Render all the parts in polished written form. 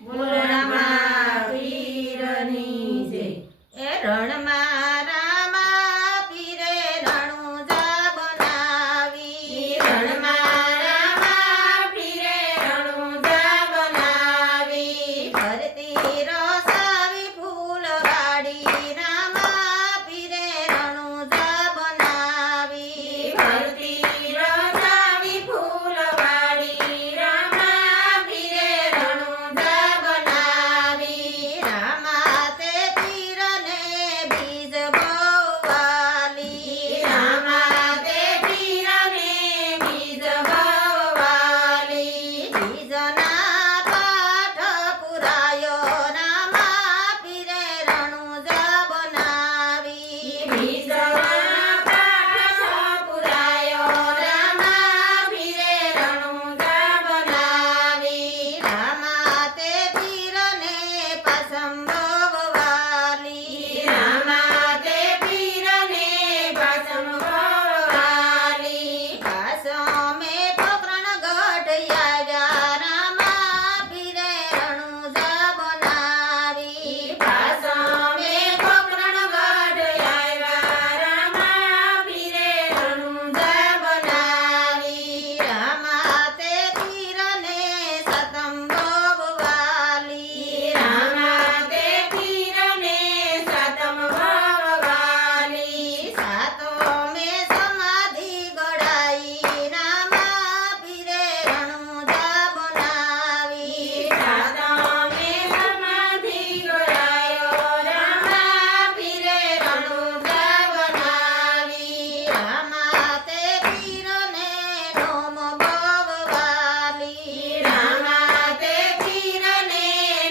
બોલરામા પીરની જય. એ રણમાં રામા પીરે રણુજા બનાવી. રણમાં રામા પીરે રણુજા બનાવી. ભરતી રસાવી ફૂલવાડી રામા પીરે રણુજા બનાવી. ભરતી રસાવી ફૂલવાડી રામા પીરે રણુજા બનાવી. રામા તે પીરને બીજ બહુવાલી. રામા તે પીરને બીજ બહુવાલી. બીજના પાઠ પુરાયો રામા પીરે રણુજા બનાવી. બીજના પાઠ પુરાયો રામા પીરે રણુજા બનાવી. રામા તે પીરને પાસમ બહુવાલી. રામા તે પીરને પાસમ બહુવાલી. પાસમે પકરણગઢ આવ્યા રામા પીરે રણુજા બનાવી. પાસમે પકરણગઢ આવ્યા રામા પીરે રણુજા બનાવી. રામા તે પીરને સતમ બહુવાલી. રામા તે પીરને સતમ બહુવાલી. સાતમે સમાધિ ગળાઈ રામા પીરે રણુજા બનાવી. સાતમે સમાધિ ગળાયો રામા પીરે રણુજા બનાવી. રામા તે પીરને નોમ બહુવાલી. રામા તે પીરને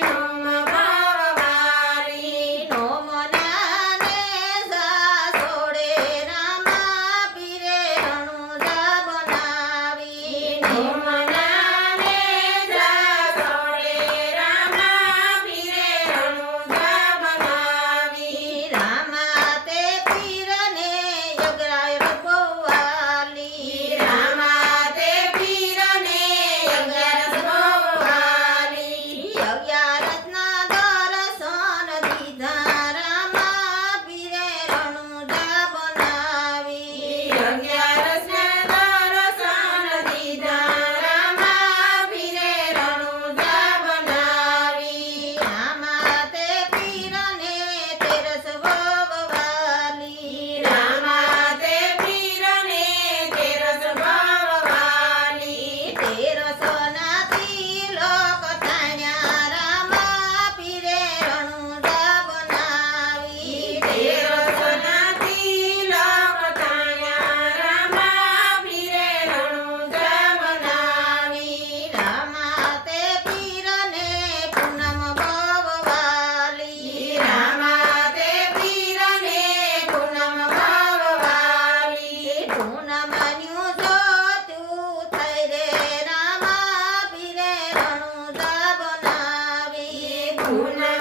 નોમ બહુવાલી. નોમના નેજા છોડે રામા પીરે રણુજા બનાવી. નોમના નેજા છોડે રામા પીરે રણુજા બનાવી. રામા તે પીરને યજ્ઞ બહુવાલી. રામા તે પીરને યજ્ઞ બહુવાલી. યજ્ઞના દર્શન દીધા રામા પીરે રણુજા બનાવી. યજ્ઞના દર્શન દીધા રામા પીરે રણુજા બનાવી. રામા તે પીરને તેરસ બહુવાલી. રામા તે પીરને તેરસ બહુવાલી. તેરસના તિલક તાણ્યા રામા પીરે રણુજા બનાવી. તેરસના તિલક તાણ્યા રામા પીરે રણુજા બનાવી. રામા તે પીરને પૂનમ બહુવાલી. રામા તે પીરને પૂનમ બહુવાલી. પૂનમન્યું જોતું થઈ રે રામા પીરે રણુજા બનાવી. પૂનમ